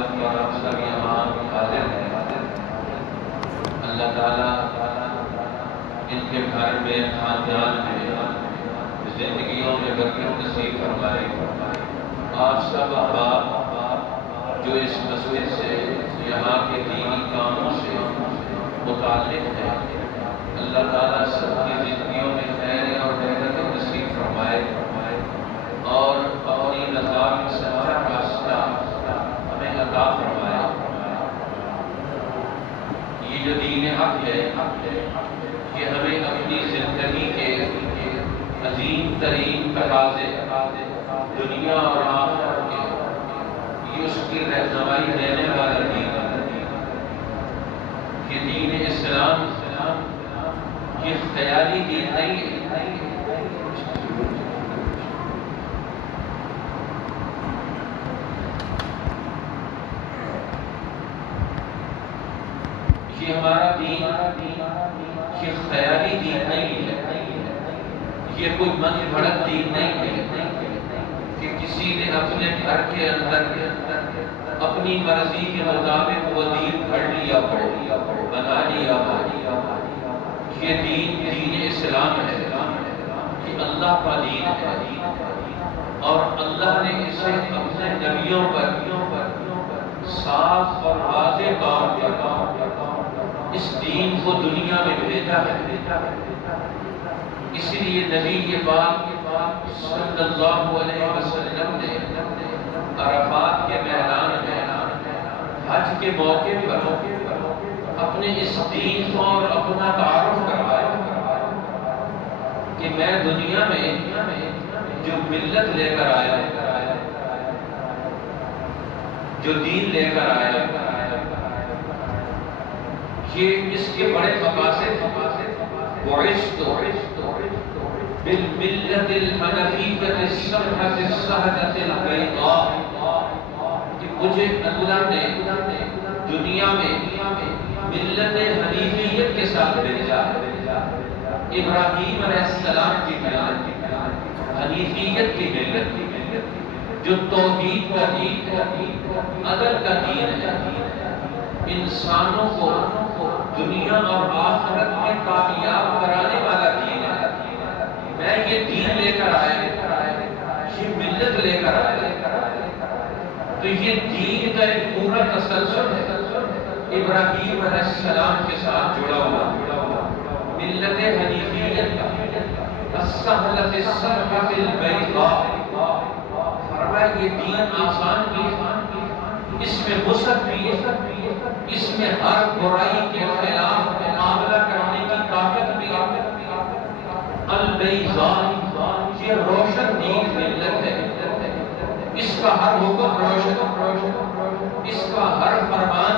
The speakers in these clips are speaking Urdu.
اور ہم سب یہاں حاضر ہیں، اللہ تعالیٰ ان کے گھر میں، خاندان میں، زندگیوں میں برکت نصیب فرمائے۔ آپ سب احباب جو اس مسجد سے، یہاں کے دینی کاموں سے متعلق ہیں، اللہ تعالیٰ سب کی زندگیوں میں خیر اور برکت نصیب فرمائے اور اپنی رضا کا سچا راستہ ہمیں عطا فرمائے۔ یہ جو دین حق ہے کہ ہمیں اپنی زندگی کے عظیم ترین تقاضے دنیا اور آخرت کے، یہ اس کی رہنمائی دینے والا دین ہے کہ دین اسلام یہ خیالی دین نہیں ہے۔ یہ ہمارا دین یہ خیالی دین نہیں ہے، یہ کوئی من گھڑت دین نہیں ہے کہ کسی نے اپنے گھر کے اندر اپنی مرضی کے مطابق وہ دین گھڑ لیا ہو، بنا لیا ہو۔ یہ دین اسلام ہے، یہ اللہ کا دین ہے اور اللہ نے اسے اپنے نبیوں پر صاف اور واضح طور پر اس دین کو دنیا میں بھیجا ہے۔ اسی لیے نبی پاک صلی اللہ علیہ وسلم نے عرفات کے میدان میں حج کے موقع پر اپنے اس دین کو اور اپنا تعارف کروایا کہ میں دنیا میں جو ملت لے کر آیا، جو دین لے کر آیا، یہ اس کے بڑے مقاصد بعثت بالملة الحنفية السمحة السهلة البيضاء، کہ مجھے اللہ نے دنیا میں ملت حنیفیت کے ساتھ بھیجا۔ ابراہیم علیہ السلام کی ملت، حنیفیت کی ملت جو توحید کا دین ہے، عدل کا دین ہے، انسانوں کو دنیا اور آخرت میں کامیاب کرانے والا دین ہے۔ میں یہ دین لے کر آیا، یہ ملت لے کر آیا، تو یہ دین کا ایک پورا تسلسل ہے ابراہیم علیہ السلام کے ساتھ جڑا ہوا، ملت حنیفیت کا، السہلۃ السمحۃ البیضاء۔ فرمایا یہ دین آسان بھی ہے، اس میں وسعت بھی ہے، اس میں ہر برائی کے خلاف مقابلہ کرنے کی طاقت بھی ہے۔ البیضاء یہ روشن دین ملت ہے، اس کا ہر حکم روشن، اس کا ہر فرمان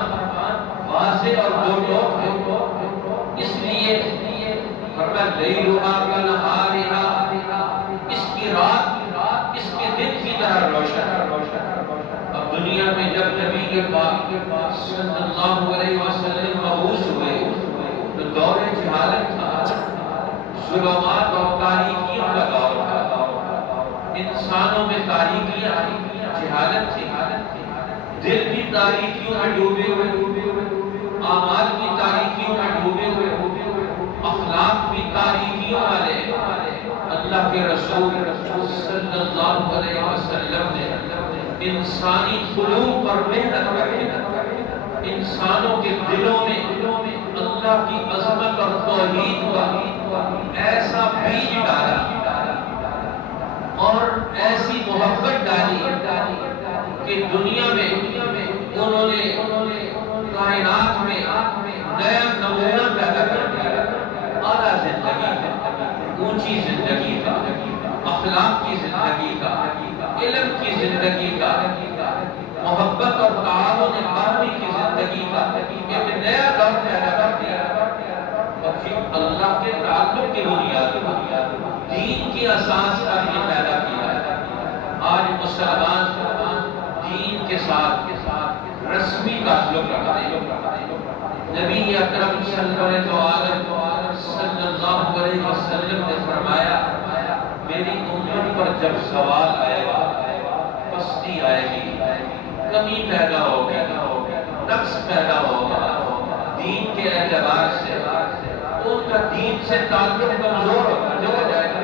واضح اور دو ٹوک ہے۔ اس لیے فرمایا لیلھا کنہارھا، اس کی رات اس کے دن کی طرح روشن۔ اب دنیا میں جب نبی پاک صلی اللہ علیہ وسلم مبعوث ہوئے تو دور جہالت تھا، ظلمات اور تاریکیوں کا دور تھا، انسانوں میں تاریکیاں، جہالت تھی، دل بھی تاریکیوں میں ڈوبے ہوئے، اعمال بھی تاریکیوں میں ڈوبے ہوئے، اخلاق بھی تاریکیوں والے۔ اللہ کے رسول صلی اللہ علیہ وسلم نے انسانی قلوب پر محنت کر کے انسانوں کے دلوں میں اللہ کی عظمت اور توحید کا ایسا بیج ڈالا اور ایسی محبت ڈالی کہ دنیا میں انہوں نے کائنات میں نیا نمونہ پیدا کر دیا، اعلیٰ زندگی کا، اونچی زندگی کا، اخلاق کی زندگی کا، علم کی زندگی کا، محبت اور تعاون باہمی کی زندگی کا ایک نیا دور پیدا کر دیا اور پھر اللہ کے تعلق کی بنیاد دین کی اساس پر یہ پیدا کیا۔ آج مسلمان دین کے ساتھ رسمی تعلق رکھتے ہیں۔ نبی اکرم صلی اللہ علیہ وسلم نے فرمایا میری امت پر جب سوال آئے گا، پستی آئے گی، کمی پیدا ہوگی، نقص پیدا ہوگا دین کے اعتبار سے، تو ان کا دین سے تعلق کمزور ہو جائے گا۔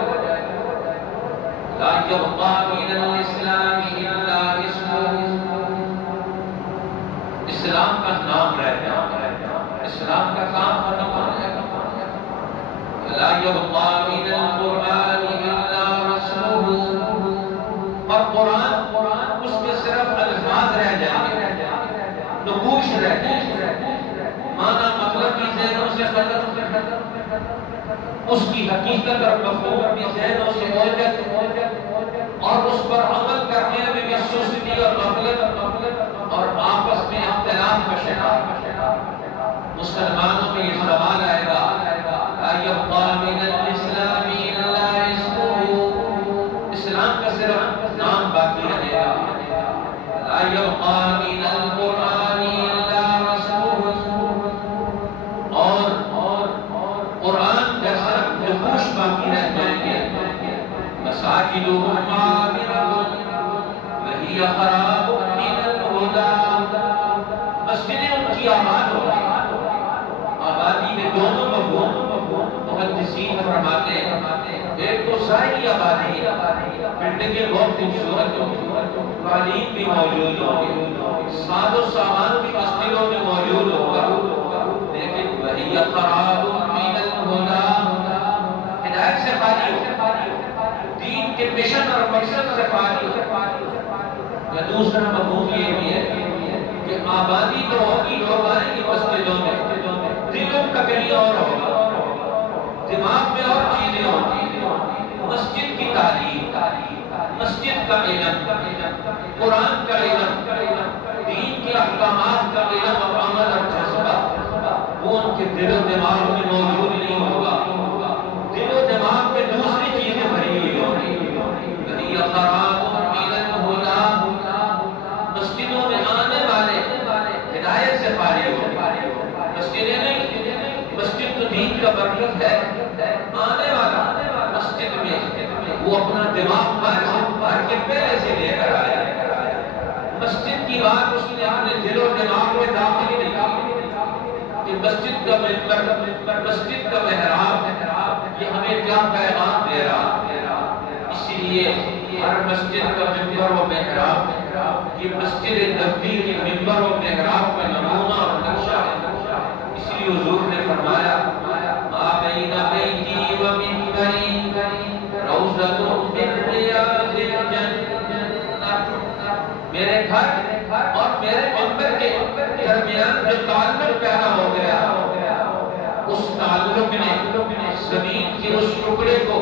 لا يبقى من الاسلام الا اسمه، اسلام کا نام رہ جائے، اسلام کا کام ختم ہو جائے گا۔ لا يبقى من القرآن الا رسمه، اور قرآن اس کے صرف الفاظ رہ جائیں گے، نقوش رہ جائیں گے، معنی مطلب بھی ذہنوں سے ختم، اس کی حقیقت اور مفہوم بھی ذہنوں سے اوجھل، اور اس پر عمل کرنے میں بھی سستی اور غفلت اور آپس میں اختلاف کا شکار۔ مسلمانوں میں یہ سوال آئے گا، لا يبقى من الاسلام الا اسمه، اسلام کا صرف نام باقی رہے گا۔ لا يبقى من القرآن الا رسمه، اور قرآن کا صرف نقوش باقی رہ جائیں گے۔ مساجدهم عامرة وهي خراب من الهدى، مسجدیں ان کی آباد ہو گئی۔ آبادی میں دونوں مفہوم محدثین فرماتے ہیں، ایک تو ظاہری آبادی، بلڈنگیں بہت خوبصورت ہوں، تعلیم بھی موجود ہوگی، ساز و سامان بھی مسجدوں میں موجود ہوگا، لیکن وہی خراب من الهدى، ہدایت سے خالی ہو، دین کے مشن اور مقصد سے خالی ہو۔ یا دوسرا مفہوم یہ بھی ہے کہ آبادی تو ہوگی، لوگ آئیں گے مسجدوں میں، دلوں کا کہیں اور ہوگا، دماغ میں اور چیزیں ہوگی، مسجد کی تعلیم، مسجد کا علم، قرآن کا علم، دین کے احکامات کا علم اور عمل اور جذبہ، وہ ان کے دل و دماغ میں موجود نہیں ہوگا، دل و دماغ میں دوسری چیزیں بھری ہوئی ہوگی۔ وہی خراب من الهدى، مسجدوں میں آنے والے ہدایت سے فارغ ہوں، مسجدیں نہیں، مسجد تو دین کا برکت ہے، آنے والا مسجد میں وہ اپنا دماغ بھر کے پہلے سے لے کر آیا، مسجد کی بات اس نے اپنے دل و دماغ میں داخل نہیں کی کہ مسجد کا منبر، مسجد کا محراب یہ ہمیں کیا پیغام دے رہا۔ اسی لیے ہر مسجد کا منبر و محراب یہ مسجد نبوی کے منبر و محراب کا نمونہ اور نقشہ ہے۔ اسی لیے حضور نے فرمایا، ما بین بیتی و منبری روضۃ من ریاض الجنہ، میرے گھر اور میرے منبر کے درمیان جو تعلق پیدا ہو گیا، اس تعلق نے زمین کے اس ٹکڑے کو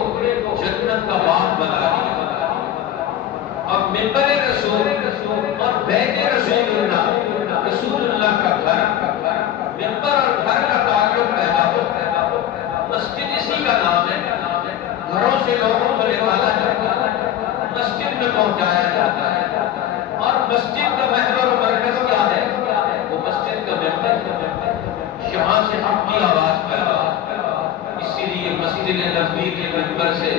جنت کا باغ بنا دیا۔ اب منبر رسول اور بیت رسول اللہ، رسول اللہ کا گھر، منبر اور گھر کا تعلق پیدا ہو، مسجد اسی کا نام ہے، گھروں سے لوگوں کو نکالا جاتا ہے، مسجد میں پہنچایا جاتا ہے، اور مسجد کا محور و مرکز کیا ہے؟ وہ مسجد کا منبر، یہاں سے حق کی آواز پیدا۔ اسی لیے مسجد نبوی کے منبر سے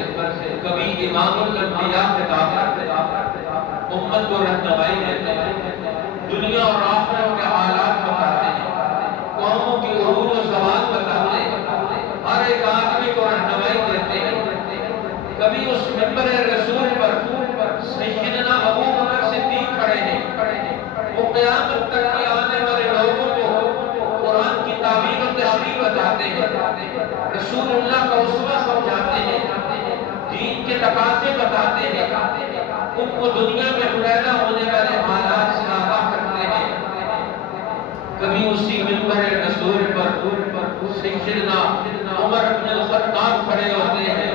کبھی امام الانبیاء خطاب کرتے، امت کو رہنمائی دیتے ہیں، دنیا اور آخرت کے حالات بتاتے ہیں، قوموں کی عروج و زوال بتاتے ہیں، ہر ایک آدمی کو رہنمائی دیتے ہیں۔ کبھی اس منبر رسول پر سیدنا ابو بکر صدیق کھڑے ہیں، وہ قیامت تک کے آنے والے لوگوں کو قرآن کی تعبیر و تشریح بتاتے ہیں، رسول اللہ کا اسوہ سمجھاتے ہیں، دین کے تقاضے بتاتے ہیں، ان کو دنیا میں پیدا ہونے والے حالات سے آگاہ کرتے ہیں۔ کبھی اسی منبر رسول پر سیدنا عمر بن الخطاب کھڑے ہوتے ہیں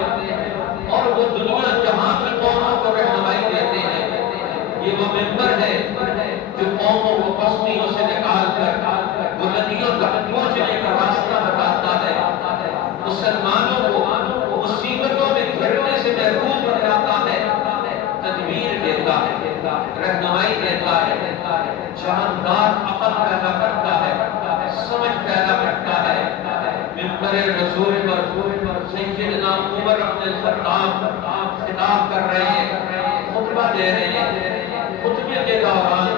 اور وہ دنیا جہاں کی قوموں کو رہنمائی دیتے ہیں۔ یہ وہ منبر ہے جو قوموں کو پستیوں سے نکال کر بلندیوں تک پہنچنے کا راستہ بتاتا ہے، مسلمانوں کو مصیبتوں میں گھرنے سے محفوظ بناتا ہے، تدبیر دیتا ہے، رہنمائی دیتا ہے، جاندار عقل پیدا کرتا ہے، سمجھ پیدا کرتا ہے۔ منبر رسول پر سیدنا عمر بن الخطاب خطاب کر رہے ہیں، خطبہ دے رہے ہیں، خطبے کے دوران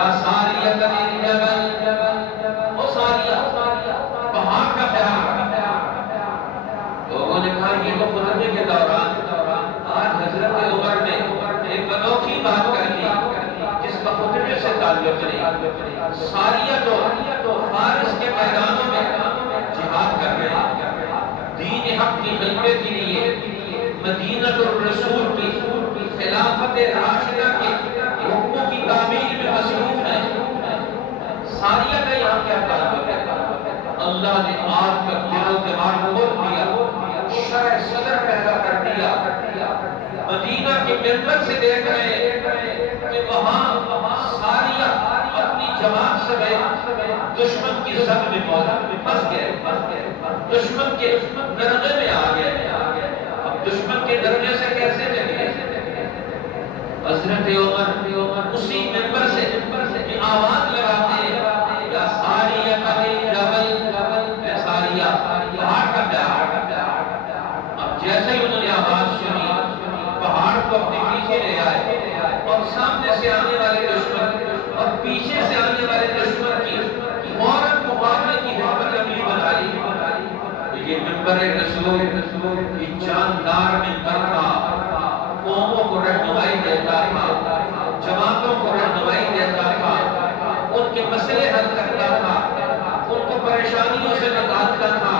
یا ساریۃ الجبل، او ساریہ پہاڑ کا خیال. لوگوں نے کہا یہ تو خطبے کے دوران آج حضرت عمر نے ایک انوکھی بات کر دی جس کا خطبے سے تعلق نہیں. ساریہ تو فارس کے میدانوں میں جہاد کر رہے ہیں، دین حق کی غلبے کے لیے مدینہ الرسول کی خلافت راشدہ کے حکموں کی تعمیل میں مصروف ہے. ساریہ کا یہاں کیا تعلق ہے؟ اللہ نے آپ کا دل و دماغ کھول دیا، شرح صدر پیدا کر دیا. مدینہ کے منبر سے دیکھ رہے کہ وہاں ساریہ اپنی جماعت سمیت دشمن کی زد میں پھنس گئے، دشمن کے نرغے میں آ گئے. اب دشمن کے نرغے سے کیسے نکلے؟ حضرت عمر اسی منبر سے یہ آواز لگاتے ہیں یا ساریہ الجبل، اے ساریہ پہاڑ کا پیار. اب جیسے ہی انہوں نے آواز سنی پہاڑ کو اپنے پیچھے لے آئے اور سامنے سے آنے والے دشمن اور پیچھے سے آنے والے دشمن کی فوراً مقابلے کی حکمت عملی بنا لی. یہ منبر رسول یہ جاندار منبر تھا، قوموں کو رہنمائی دیتا تھا، جماعتوں کو رہنمائی دیتا تھا، ان کے مسئلے حل کرتا تھا، ان کو پریشانیوں سے نکالتا تھا،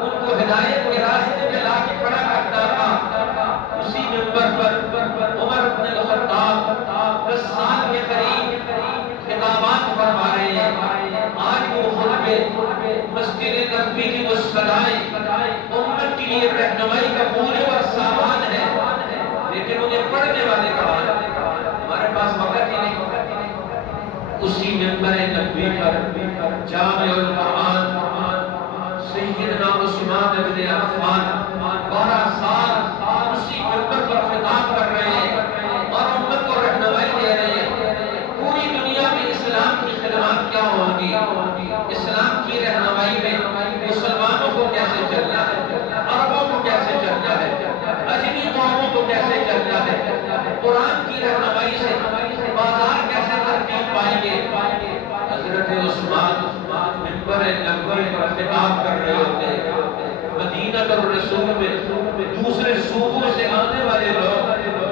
ان کو ہدایت کے راستے میں لا کے کھڑا کرتا تھا. اسی منبر پر عمر بن الخطاب 10 سال کے قریب خطابات فرما رہے ہیں. آج وہ خطبے مسجد نبوی کی مصطلحیں امت کے لیے رہنمائی کا پورے اور سامان ہے، لیکن انہیں پڑھنے والے کہاں ہیں؟ ہمارے پاس وقت ہی نہیں. اسی منبر نبوی پر جامع القرآن سیدنا عثمان بن عفان 12 سال اسی منبر پر خطاب کر رہے ہیں اور امت کو رہنمائی دے رہے ہیں. پوری دنیا میں اسلام کی خدمات کیا ہوگی، اسلام کی رہنمائی میں مسلمانوں کو کیسے چلنا ہے، عربوں کو کیسے چلنا ہے، اجمی قوموں کو کیسے چلنا ہے، قرآن کی رہنمائی سے بازار کیسے ترتیب پائیں گے. حضرت عثمان منبر نبوی پر خطاب کر رہے ہوتے. مدینہ الرسول میں دوسرے صوبوں سے آنے والے لوگ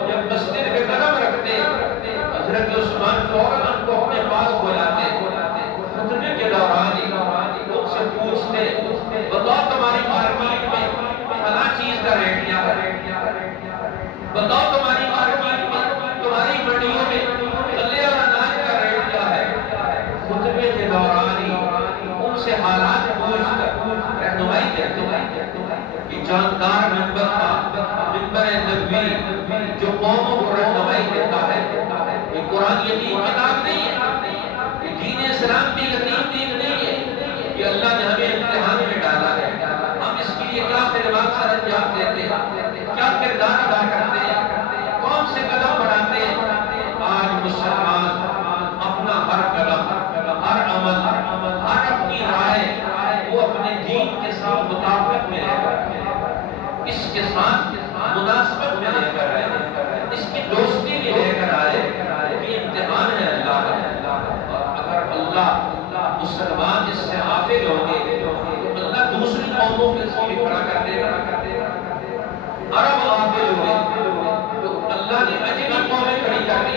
جب مسجد پہ قدم رکھتے حضرت عثمان فوراً ان کو اپنے پاس بلاتے. خطبے کے دوران ان سے پوچھتے بتاؤ تمہاری مارکیٹ میں فلاں چیز کا ریٹ کیا ہے، بتاؤ تمہاری مارکیٹ میں تمہاری منڈیوں میں غلے اور اناج کا ریٹ کیا ہے. خطبے کے دوران ہی ان سے حالات پوچھ کر رہنمائی دیتے ہیں. یہ جاندار منبر تھا، منبر نبوی جو قوموں کو رہنمائی دیتا ہے. یہ قرآن یتیم کتاب نہیں ہے، یہ دین اسلام بھی یتیم دین نہیں ہے. یہ اللہ نے ہمیں امتحان میں ڈالا ہے. ہم اس کے لیے کیا خدمات سر انجام دیتے ہیں، کیا کردار ادا کرتے ہیں، کون سے قدم بڑھاتے ہیں. آج مسلمان اپنا ہر قدم، ہر عمل، ہر اپنی رائے وہ اپنے دین کے ساتھ مطابقت میں لے کر اس کے ساتھ مناسبت میں لے کر آئے، اس کی دوستی میں لے کر آئے. یہ امتحان ہے اللہ کا. اگر اللہ مسلمان اس سے غافل ہوں گے تو اللہ دوسری قوموں کے ساتھ بھی کھڑا کر دے گا. عرب غافل ہوئے تو اللہ نے اجمی قومیں کھڑی کر دی.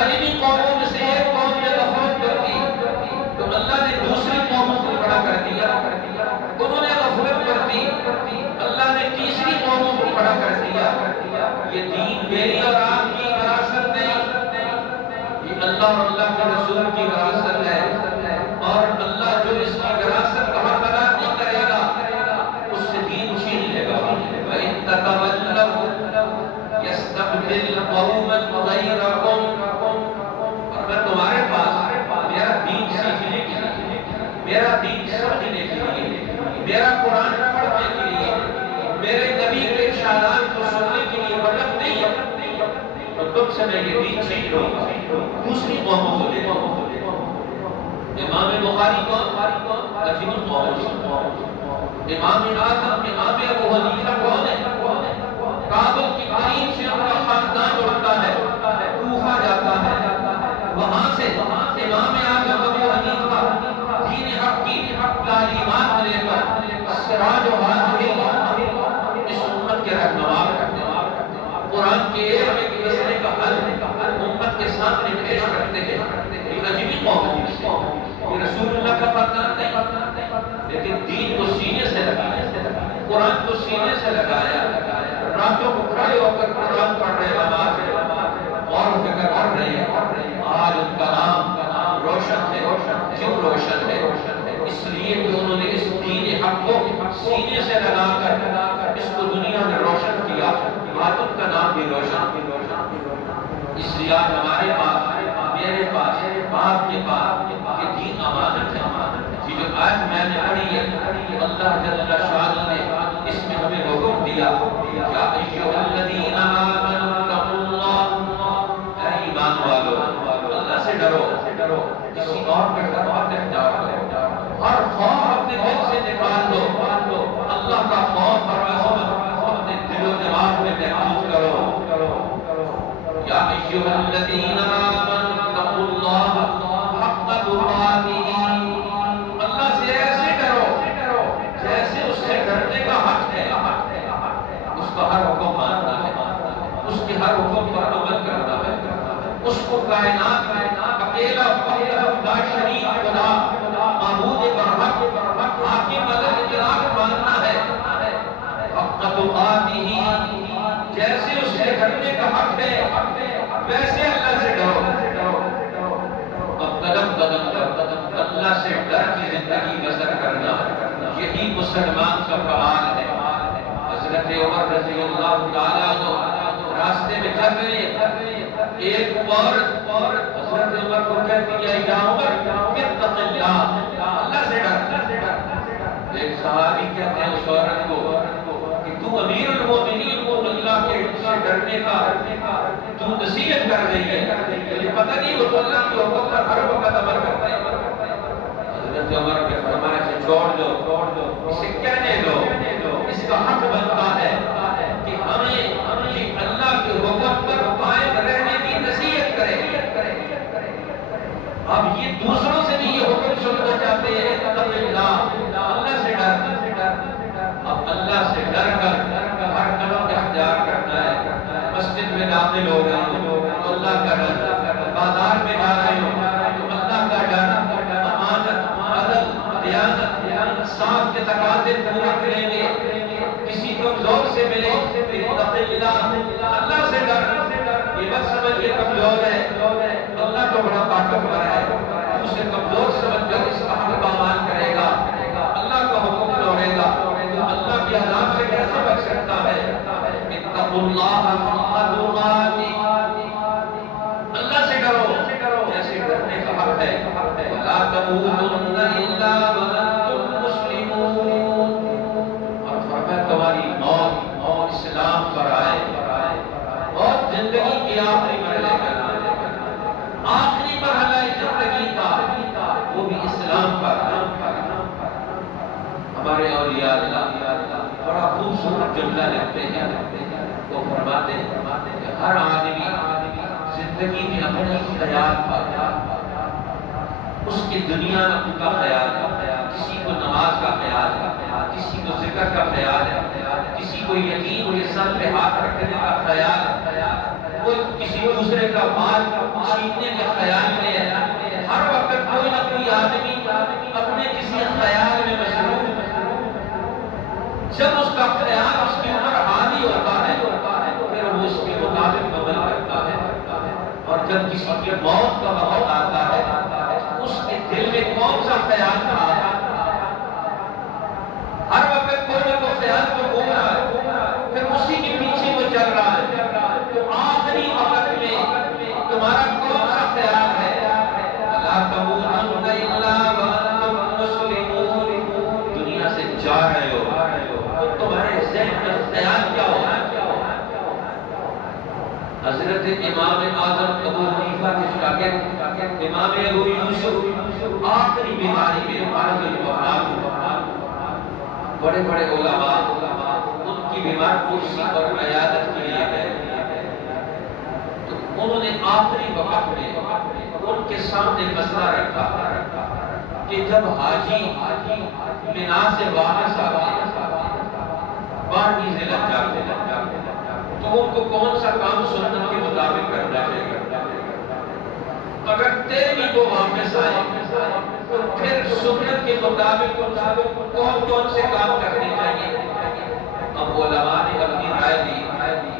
اجمی قوموں میں سے ایک قوم نے غفلت کر دی تو اللہ نے دوسری قوموں کو کھڑا کر دیا. انہوں نے غفلت کر دی، اللہ نے تیسری قوموں کو کھڑا کر دیا. یہ دین میری اور آپ کی وراثت نہیں، یہ اللہ اور اللہ کے رسول کی وراثت ہے. اور اللہ جو اس کی وراثت کا حق ادا نہیں کرے گا اس سے دین چھین لے گا. وَإِن تَتَوَلَّوْا يَسْتَبْدِلْ قَوْمًا غَيْرَكُمْ. اور میں تمہارے پاس میرا دین سیکھنے کے لیے، میرا دین سمجھنے کے لیے، میرا قرآن پڑھنے کے لیے، میرے نبی کے ارشادات کو سننے کے لیے مطلب نہیں ہے تو تم سے میں یہ دین چھین لوں گا، دوسری قوموں کو دے دوں گا. امام بخاری کون؟ اجمی قوم. امام اعظم امام ابو حنیفہ کون ہے؟ کابل کی قریب سے ان کا خاندان اڑتا ہے، کوفہ جاتا ہے، وہاں قرآن کے ایک مسئلے کا حل امت کے سامنے پیش کرتے ہیں. یہ عجیبی قوم ہے. یہ رسول اللہ کا فرمان نہیں، لیکن دین کو سینے سے لگایا، قرآن کو سینے سے لگایا. راتوں کو کھڑے ہو کر قرآن پڑھ رہے، نماز اور فکر کر رہے ہیں. آج ان کا نام روشن ہے. کیوں روشن ہے؟ اس لیے کہ انہوں نے اس دین حق کو سینے سے لگا کر اس کو دنیا میں روشن کیا. آج ان کا نام بھی روشن. اس لیے آج ہمارے پاس، میرے پاس، آپ کے پاس یہ دین امانت ہے. یہ جو آیت میں نے پڑھی ہے، اللہ جل شانہ نے اس میں ہمیں حکم دیا، یا ایھا الذین آمنوا اتقوا اللہ، اے ایمان والو اللہ سے ڈرو، کسی اور کا ڈر مت اختیار کرو. ہر خوف اپنے دل سے نکال دو. اللہ کا خوف اور عظمت اپنے دل و دماغ میں محفوظ کرو. یا ایھا الذین آمنوا اتقوا اللہ حق تقاتہ، اللہ سے ایسے ڈرو جیسے اس سے ڈرنے کا حق ہے. اس کا ہر حکم ماننا ہے، اس کے ہر حکم پر عمل کرنا ہے. اس کو کائنات میں اکیلا لا شریک خدا، معبود برحق، حاکم عدل اطلاق ماننا ہے. حق تقاتہ، جیسے اس سے ڈرنے کا حق ہے ویسے اللہ سے ڈرو. اب قدم قدم پر اللہ سے ڈر کی زندگی بسر کرنا، یہی مسلمان کا کمال ہے. حضرت عمر رضی اللہ تعالیٰ عنہ راستے میں چل رہے، ایک عورت حضرت عمر کو کہتی ہے، یا عمر اتق اللہ، اللہ سے ڈر. ایک صحابی کہتے ہیں اس عورت کو کہ تو امیر المومنین کو اللہ کے سے ڈرنے کا تو نصیحت کر رہی ہے، مجھے پتہ نہیں وہ تو اللہ کے حکم پر ہر وقت عمل کرتا ہے. حضرت عمر نے فرمایا کہ چھوڑ دو، اسے کہنے دو. اس کا حق بنتا ہے کہ ہمیں اللہ کے حکم پر قائم رہنے کی نصیحت کرے. اب یہ دوسروں سے بھی یہ حکم سننا چاہتے ہیں، اللہ سے ڈر. اب اللہ سے ڈر کر ہر قدم اختیار کرنا ہے. مسجد میں داخل ہو گئے تو اللہ کا ڈر، بازار میں جا رہے ہو تو اللہ کا ڈر. امانت، عدل، دیانت، انصاف کے تقاضے پورے کریں گے. کسی کمزور سے ملے اللہ سے ڈر. یہ مت سمجھ یہ کمزور ہے، اللہ تو بڑا طاقتور ہے. اسے کمزور سمجھ کر اس کا حق امان کرے گا، اللہ کا حکم توڑے گا، اللہ کے عذاب سے کیسے بچ سکتا ہے؟ اتقوا اللہ حق تقاتہ، اللہ سے ڈرو جیسے ڈرنے کا حق ہے. ولا تموتن الا وانتم مسلمون، اور فرمایا تمہاری موت اسلام پر آئے. اور زندگی کی آخری مرحلے کا آخری مرحلہ زندگی کا وہ بھی اسلام پر. ہمارے اولیاء اللہ بڑا خوبصورت جملہ لکھتے ہیں، وہ فرماتے ہیں کہ ہر آدمی زندگی میں اپنے خیال پر، اس کی دنیا میں ان کا خیال ہے. کسی کو نماز کا خیال ہے، کسی کو ذکر کا خیال ہے، کسی کو یتیم کے سر پہ ہاتھ رکھنے کا خیال ہے، کوئی کسی دوسرے کا مال چھیننے کے خیال میں ہے. ہر وقت کوئی نہ کوئی آدمی اپنے کسی خیال میں مشغول. جب اس کا خیال اس کے اوپر حاوی ہوتا ہے پھر وہ اس کے مطابق عمل کرتا ہے. اور جب کسی کی موت کا وقت آتا ہے اس کے دل میں کون سا خیال تھا؟ ہر وقت کوئی نہ کوئی خیال کو گھوم رہا ہے، پھر اسی کے پیچھے وہ چل رہا ہے. تو آخری وقت میں تمہارا کون سا خیال ہے؟ لا تموتن الا وانتم مسلمون. دنیا سے جا رہے ہو تو تمہارے ذہن کا خیال کیا ہوگا؟ حضرت امام اعظم ابو حنیفہ کے شاگرد امام ابو یوسف آخری بیماری میں مرض الوفات، بڑے بڑے علماء ان کی بیمار کرسی اور عیادت کے لیے گئے تو انہوں نے آخری وقت میں ان کے سامنے مسئلہ رکھا کہ جب حاجی منا سے واپس آتے 12 ذی الحجہ تو وہ کو کون سا کام سنت کے مطابق کرنا چاہیے. اگر 13 کو واپس آئے تو پھر سنت کے مطابق کون کون سے کام کرنے چاہیے. اب علماء نے اپنی رائے دی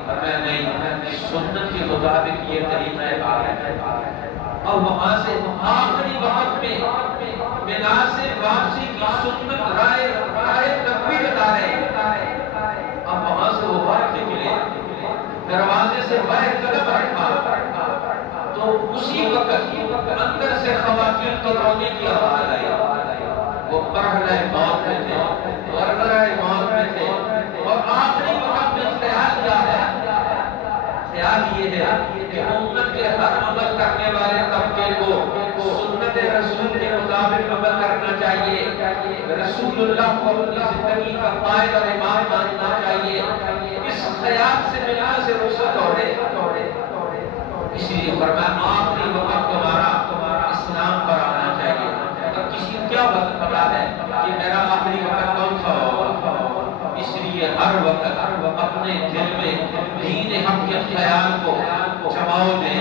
اور میں نہیں، سنت کے مطابق یہ طریقہ کار ہے. اور وہاں سے آخری وقت میں بنا سے واپسی کی سنت رائے تک بھی بتا رہے ہیں. اب وہاں سے وہ باہر نکلے، دروازے سے باہر قدم رکھا تو اسی وقت اندر سے خواتین کو رونے کی آواز آئی. وہ مرحلہ موت میں تھے، مرحلہ موت میں تھے، اور آخری وقت میں خیال کیا ہے؟ خیال یہ ہے کہ امت کے ہر عمل کرنے والے طبقے کو سنت رسول کے مطابق عمل کرنا چاہیے. رسول اللہ کو اپنی زندگی کا قائد اور امام ماننا چاہیے. اس خیال سے ملنا سے رخصت ہو رہے. اس لیے فرمایا آخری وقت تمہارا اسلام پر آنا چاہیے. اگر کسی کو کیا پتا ہے کہ میرا آخری وقت کون سا ہوگا، اس لیے ہر وقت اپنے دل میں دین حق کے خیال کو جماؤ دیں،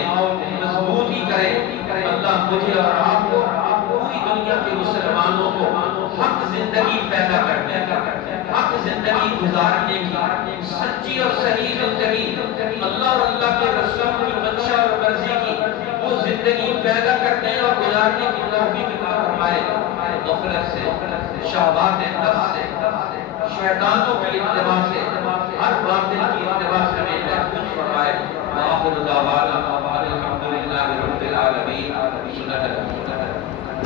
مضبوطی کرے. اللہ مجھے اور آپ کو پوری دنیا کے مسلمانوں کو حق زندگی پیدا کرنے کا، حق زندگی گزارنے کی، سچی اور صحیح زندگی، اللہ اور اللہ کے رسول کی منشا اور مرضی کی وہ زندگی پیدا کرنے اور گزارنے کی توفیق عطا فرمائے. غفلت سے، شہوات نفس سے، شیطانوں کی اتباع سے، ہر باطل